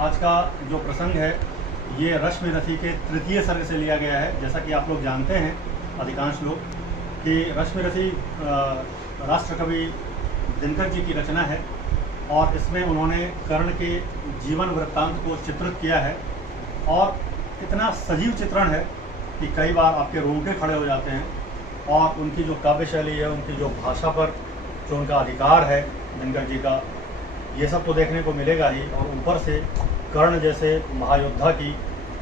आज का जो प्रसंग है ये रश्मिरथी के तृतीय सर्ग से लिया गया है। जैसा कि आप लोग जानते हैं अधिकांश लोग कि रश्मिरथी राष्ट्रकवि दिनकर जी की रचना है और इसमें उन्होंने कर्ण के जीवन वृत्तांत को चित्रित किया है और इतना सजीव चित्रण है कि कई बार आपके रोंगटे खड़े हो जाते हैं। और उनकी जो काव्य शैली है, उनकी जो भाषा पर जो उनका अधिकार है दिनकर जी का, ये सब तो देखने को मिलेगा ही। और ऊपर से कर्ण जैसे महायोद्धा की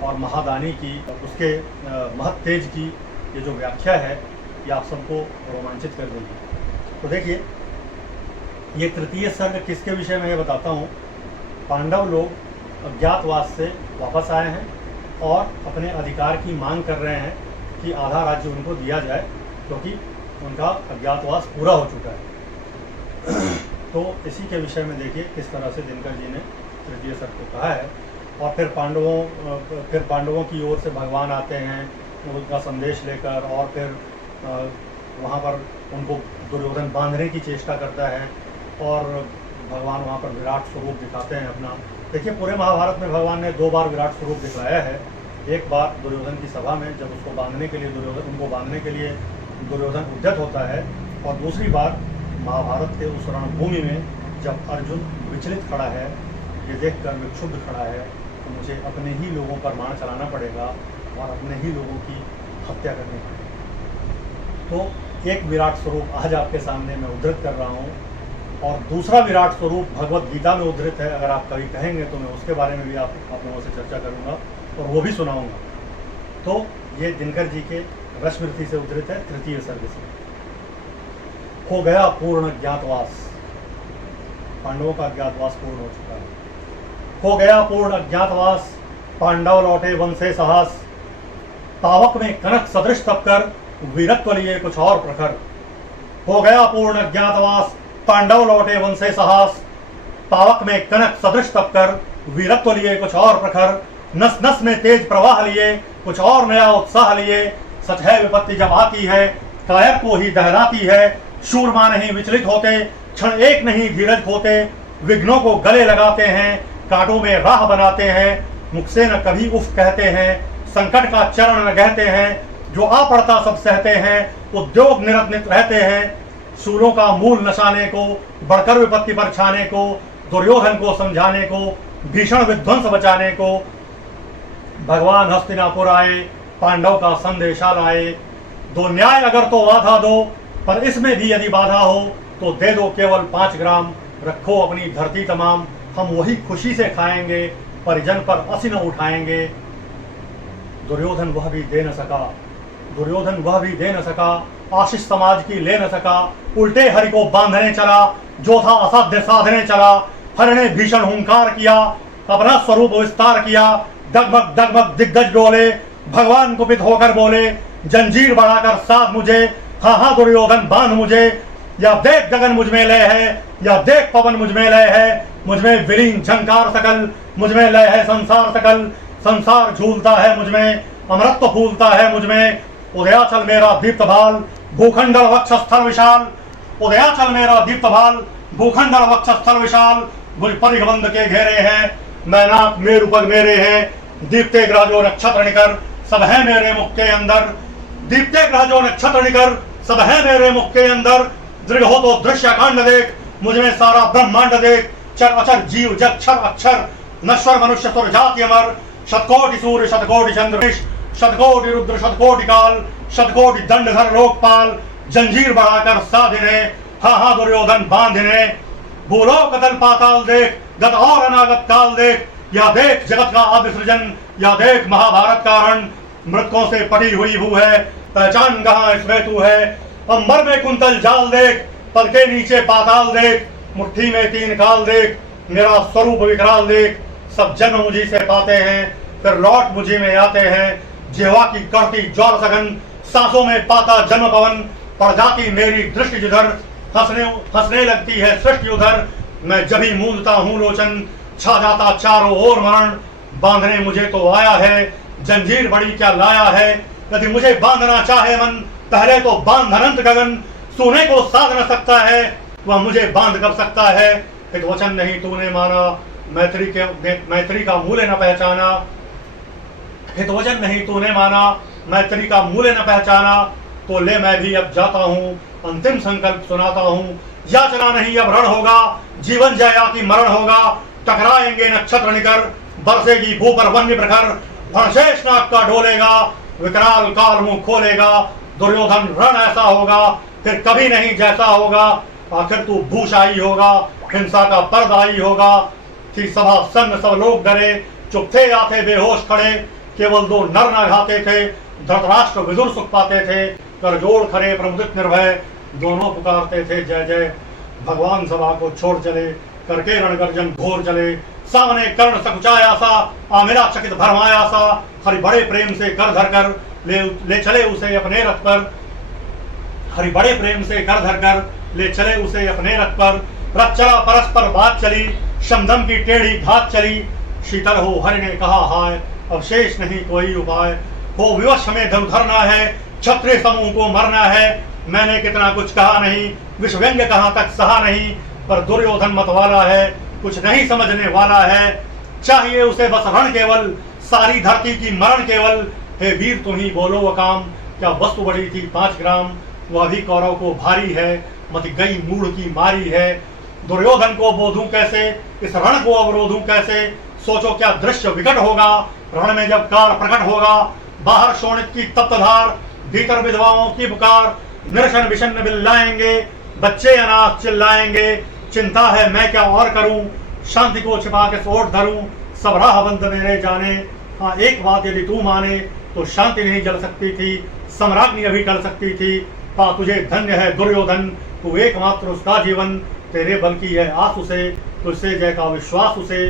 और महादानी की, उसके महत तेज की ये जो व्याख्या है ये आप सबको रोमांचित कर देगी। तो देखिए, ये तृतीय सर्ग किसके विषय में ये बताता हूँ। पांडव लोग अज्ञातवास से वापस आए हैं और अपने अधिकार की मांग कर रहे हैं कि आधा राज्य उनको दिया जाए, क्योंकि उनका अज्ञातवास पूरा हो चुका है। तो इसी के विषय में देखिए किस तरह से दिनकर जी ने तृतीय सर्ग को कहा है। और फिर पांडवों की ओर से भगवान आते हैं उनका संदेश लेकर, और फिर वहाँ पर उनको दुर्योधन बांधने की चेष्टा करता है और भगवान वहाँ पर विराट स्वरूप दिखाते हैं अपना। देखिए, पूरे महाभारत में भगवान ने 2 बार विराट स्वरूप दिखाया है। एक बार दुर्योधन की सभा में, जब उसको बांधने के लिए उनको बांधने के लिए दुर्योधन उद्यत होता है, और दूसरी बार महाभारत के उस रणभूमि में जब अर्जुन विचलित खड़ा है, ये देखकर विक्षुब्ध खड़ा है तो मुझे अपने ही लोगों पर बाण चलाना पड़ेगा और अपने ही लोगों की हत्या करनी पड़ेगी। तो एक विराट स्वरूप आज आपके सामने मैं उद्धृत कर रहा हूँ, और दूसरा विराट स्वरूप भगवत गीता में उद्धृत है। अगर आप कभी कहेंगे तो मैं उसके बारे में भी आप लोगों से चर्चा करूँगा और वो भी सुनाऊँगा। तो ये दिनकर जी के रश्मिरथी से उद्धृत है तृतीय सर्ग से। हो गया पूर्ण अज्ञातवास, पांडवों का अज्ञातवास पूर्ण हो चुका है। हो गया पूर्ण अज्ञातवास, पांडव लौटे वन से साहस, पावक में कनक सदृश तप कर वीरत्व लिए कुछ और प्रखर। हो गया पूर्ण अज्ञातवास, पांडव लौटे वन से साहस, पावक में कनक सदृश तप कर वीरत्व लिए कुछ और प्रखर। नस नस में तेज प्रवाह लिए कुछ और नया उत्साह लिए, सच है विपत्ति जब आती है कायर को ही दहलाती है। शूरमा नहीं विचलित होते, क्षण एक नहीं धीरज खोते, विघ्नों को गले लगाते हैं, कांटों में राह बनाते हैं। मुख से न कभी उफ कहते हैं, संकट का चरण न गहते हैं। जो आ पड़ता सब सहते हैं, उद्योग निरत रहते हैं। शूलों का मूल नशाने को, बढ़कर विपत्ति पर छाने को, दुर्योधन को समझाने को, भीषण विध्वंस बचाने को भगवान हस्तिनापुर आए, पांडव का संदेशा लाए। दो न्याय अगर तो आधा दो, पर इसमें भी यदि बाधा हो तो दे दो केवल 5 ग्राम। रखो अपनी धरती तमाम, हम वही खुशी से खाएंगे, परिजन पर असी न उठाएंगे। दुर्योधन वह भी दे न सका, आशीष समाज की ले न सका। उल्टे हरि को बांधने चला, जो था असाध्य साधने चला। हर ने भीषण हुंकार किया, अपना स्वरूप विस्तार किया। डगमग डगमग दिग्गज डोले, भगवान कुपित होकर बोले, जंजीर बढ़ाकर साध मुझे। हाँ हाँ दुर्योधन बांध मुझे, या देख गगन मुझ में लय है, या देख पवन मुझ में लय है। मुझ में विलीन झंकार सकल, मुझ में लय है संसार सकल। संसार झूलता है मुझ में, अमृत फूलता है मुझ में। उदयाचल मेरा दीप्त भाल, भूखंडल वक्षस्थल विशाल। उदयाचल मेरा दीप्त भाल, भूखंडल वक्षस्थल विशाल। भुज परिगबंध के घेरे हैं, मैनाक मेरु पग मेरे हैं। दीप्ते ग्रह जो नक्षत्र निकर, सब है मेरे मुख के अंदर। दीप्ते ग्रह जो नक्षत्र निकर, सब है मेरे मुख के अंदर। दृढ़ हो तो दृश्य कांड देख, मुझ में सारा ब्रह्मांड देख। चर अचर जीव जग क्षर अक्षर, नश्वर मनुष्य सुर जाति अमर। शतकोटि सूर्य शतकोटि चंद्र, शतकोटि रुद्र शतकोटि काल। शतकोटि दंडधर लोकपाल, जंजीर बढ़ाकर साधिने। हाँ हाँ दुर्योधन बांधिने। भूलो कतल पाताल देख, गत और अनागत काल देख। या देख जगत का आदि सृजन, या देख महाभारत का रण। मृतकों से पटी हुई भू है, पहचान कहाँ इसमें तू है। अंबर में कुंतल जाल देख, पल के नीचे पाताल देख। मुट्ठी में 3 काल देख, मेरा स्वरूप विकराल देख। सब जन्म मुझी से पाते हैं, फिर लौट मुझी में आते हैं। जिह्वा की करती ज्वार सघन, सांसों में पाता जन्म पवन। पड़ जाती मेरी दृष्टि जिधर, हंसने लगती है सृष्टि उधर। मैं जभी मूंदता हूँ लोचन, छा जाता चारों ओर मरण। बांधने मुझे तो आया है, जंजीर बड़ी क्या लाया है। यदि मुझे बांधना चाहे मन, पहले तो बांध अनंत गगन। सोने को साध न सकता है, वह मुझे बांध कर सकता है। एक वचन नहीं तूने माना, मैत्री का मूल्य न पहचाना, हितवचन नहीं तूने माना, मैत्री का मूल्य न पहचाना, तो ले मैं भी अब जाता हूँ, अंतिम संकल्प सुनाता हूँ। याचना नहीं अब रण होगा, जीवन जया की मरण होगा, टकराएंगे नक्षत्र निकर, बरसेगी भू पर वन्य प्रखर, भणशेष नाग का डोलेगा, विकराल काल मुंह खोलेगा, दुर्योधन रण ऐसा होगा फिर कभी नहीं जैसा होगा, आखिर तू भूषाई होगा, हिंसा का पर्दाई होगा। थी सभा सन्न सब लोग डरे, चुप थे या थे बेहोश खड़े, केवल दो नर न घाते थे, धृतराष्ट्र विदुर सुख पाते थे, कर जोड़ खड़े प्रमुदित निर्भय, दोनों पुकारते थे जय जय। भगवान सभा को छोड़ चले, करके रणगर्जन घोर चले, सामने कर्ण सकुचाया सा, आमिरा चकित भरमाया सा, हरि बड़े प्रेम से कर धर कर ले चले उसे अपने रथ पर, हरि बड़े प्रेम से कर धर कर ले चले उसे अपने रथ पर। रथ चला परस्पर बात चली, शमदम की टेढ़ी घात चली, शीतल हो हरि ने कहा हाय, अब शेष नहीं कोई उपाय, हो विवश में धन धरना है, क्षत्रिय समूह को मरना है। मैंने कितना कुछ कहा नहीं, विश्व व्यंग्य कहाँ तक सहा नहीं, पर दुर्योधन मत वाला है, कुछ नहीं समझने वाला है। चाहिए उसे बस रण केवल, सारी धरती की मरण केवल, हे वीर तुम ही बोलो वो काम, क्या वस्तु बड़ी थी 5 ग्राम, वह भी कौरव को भारी है, मत गई मूढ़ की मारी है। दुर्योधन को बोधूं कैसे, इस रण को अवरोधूं कैसे, सोचो क्या दृश्य विकट होगा, रण में जब कार प्रकट होगा। बाहर शोणित की तप्त धार, भीतर विधवाओं की पुकार, निरशन विषन्न बिल्लाएंगे, बच्चे अनाथ चिल्लाएंगे। चिंता है मैं क्या और करूं, शांति को छिपा के सोट धरूं, सब राह बंद मेरे जाने। हाँ एक बात यदि तू माने, तो शांति नहीं जल सकती थी, सम्राज्ञी अभी टल सकती थी। पा तुझे धन्य है दुर्योधन, तू एकमात्र उसका जीवन, तेरे बल की है आस उसे, तुझसे जय का विश्वास उसे।